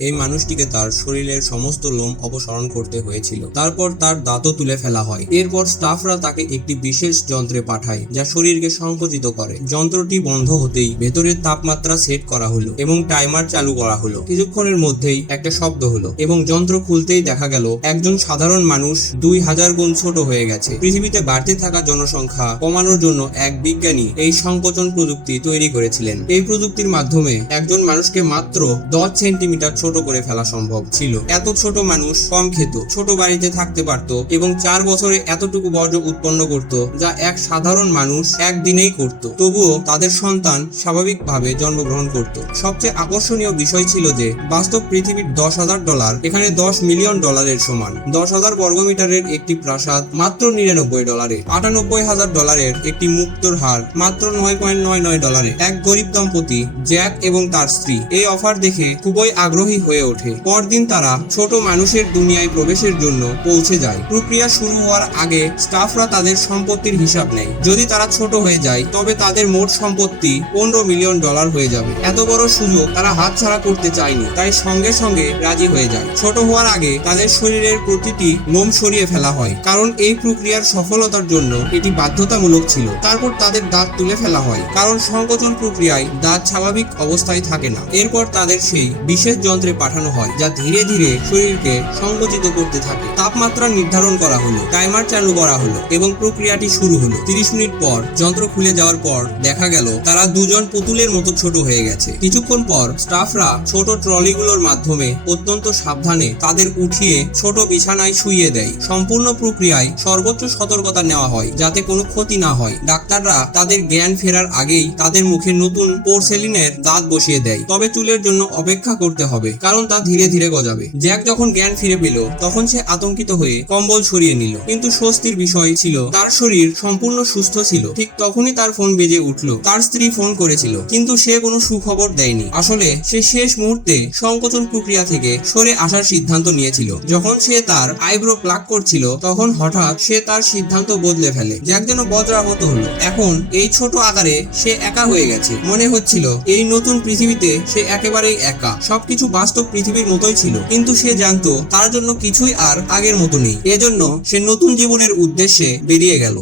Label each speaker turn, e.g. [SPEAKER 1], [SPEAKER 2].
[SPEAKER 1] এই মানুষটিকে তার শরীরের সমস্ত লোম অপসারণ করতে হয়েছিল। তারপর তার দাঁতও তুলে ফেলা হয়। এরপর স্টাফরা তাকে একটি বিশেষ যন্ত্রে পাঠায়, যা শরীরকে সংকুচিত করে। যন্ত্রটি বন্ধ হতেই ভেতরের তাপমাত্রা সেট করা হলো এবং টাইমার চালু করা হলো। কিছুক্ষণের মধ্যেই একটা শব্দ হলো এবং যন্ত্র খুলতেই দেখা গেল, একজন সাধারণ মানুষ দুই হাজার গুণ ছোট হয়ে গেছে। পৃথিবীতে বাড়তে থাকা জনসংখ্যা কমানোর জন্য এক বিজ্ঞানী এই সংকোচন প্রযুক্তি তৈরি করেছিলেন। এই প্রযুক্তির মাধ্যমে একজন মানুষকে মাত্র দশ সেন্টিমিটার ছোট করে ফেলা সম্ভব ছিল। এত ছোট মানুষ কম খেত, ছোট বাড়িতে থাকতে পারত এবং চার বছরে এতটুকু বর্জ্য উৎপন্ন করত যা এক সাধারণ মানুষ একদিনেই করত। তবুও তাদের সন্তান স্বাভাবিকভাবে জন্মগ্রহণ করত। সবচেয়ে আকর্ষণীয় বিষয় ছিল যে, বাস্তব পৃথিবীর দশ হাজার ডলার এখানে দশ মিলিয়ন ডলারের সমান। দশ হাজার বর্গমিটারের একটি প্রাসাদ মাত্র নিরানব্বই ডলারে, আটানব্বই হাজার ডলারের একটি মুক্তর হার মাত্র নয় পয়েন্ট নয় নয় ডলারে। এক গরিব দম্পতি, জ্যাক এবং তার স্ত্রী, এই অফার দেখে খুবই আগ্রহী হয়ে ওঠে। পরদিন তারা ছোট মানুষের দুনিয়ায় প্রবেশের জন্য পৌঁছে যায়। প্রক্রিয়া শুরু হওয়ার আগে স্টাফরা তাদের সম্পত্তির হিসাব নেয়। যদি তারা ছোট হয়ে যায়, তবে তাদের মোট সম্পত্তি পনেরো মিলিয়ন ডলার হয়ে যাবে। এত বড় সুযোগ তারা হাতছাড়া করতে চায়নি, তাই সঙ্গে সঙ্গে রাজি হয়ে যায়। ছোট হওয়ার আগে তাদের শরীরের প্রতিটি লোম সরিয়ে ফেলা হয়, কারণ এই প্রক্রিয়ার সফলতার জন্য এটি বাধ্যতামূলক ছিল। তারপর তাদের দাঁত তুলে ফেলা হয়, কারণ সংকোচন প্রক্রিয়ায় দাঁত স্বাভাবিক অবস্থায় থাকে না। এরপর তাদের সেই বিশেষ যন্ত্রে পাঠানো হয়, যা ধীরে ধীরে শরীরকে সংকুচিত করতে থাকে। তাপমাত্রা নির্ধারণ করা হলো, টাইমার চালু করা হলো এবং প্রক্রিয়াটি শুরু হলো। তিরিশ মিনিট পর যন্ত্র খুলে যাওয়ার পর দেখা গেল, তারা দুজন পুতুলের মতো ছোট হয়ে গেছে। কিছুক্ষণ পর স্টাফরা ছোট ট্রলিগুলোর মাধ্যমে অত্যন্ত সাবধানে তাদের উঠিয়ে ছোট বিছানায় শুইয়ে দেয়। সম্পূর্ণ প্রক্রিয়ায় সর্বোচ্চ সতর্কতা নেওয়া হয়, যাতে কোনো ক্ষতি না হয়। ডাক্তাররা তাদের জ্ঞান ফেরার আগেই তাদের মুখে নতুন পোর্সেলিনের দাঁত বসিয়ে দেয়। তবে চুলের জন্য অপেক্ষা করতে হবে। কারণ তা ধীরে ধীরে গজাবে। জ্যাক যখন জ্ঞান ফিরে পেল, তখন সে আতঙ্কিত হয়ে কম্বল সরিয়ে নিল। কিন্তু স্বস্তির বিষয় ছিল, তার শরীর সম্পূর্ণ সুস্থ ছিল। ঠিক তখনই তার ফোন বেজে উঠল। তার স্ত্রী ফোন করেছিল, কিন্তু সে কোনো সুখবর দেয়নি। আসলে, সে শেষ মুহূর্তে সংকোচন প্রক্রিয়া থেকে সরে আসার সিদ্ধান্ত নিয়েছিল। যখন সে তার আইব্রো প্লাক করছিল, তখন হঠাৎ সে তার সিদ্ধান্ত বদলে ফেলে। জ্যাক যেন বজ্রাহত হলো। এখন, এই ছোট আকারে সে একা হয়ে গেছে। মনে হচ্ছিল, এই নতুন পৃথিবীতে সে একেবারেই একা। সবকিছু বাস্তব পৃথিবীর মতোই ছিল। কিন্তু সে জানতো, তার জন্য কিছুই আর আগের মতো নেই। এজন্য সে নতুন জীবনের উদ্দেশ্যে বেরিয়ে গেল।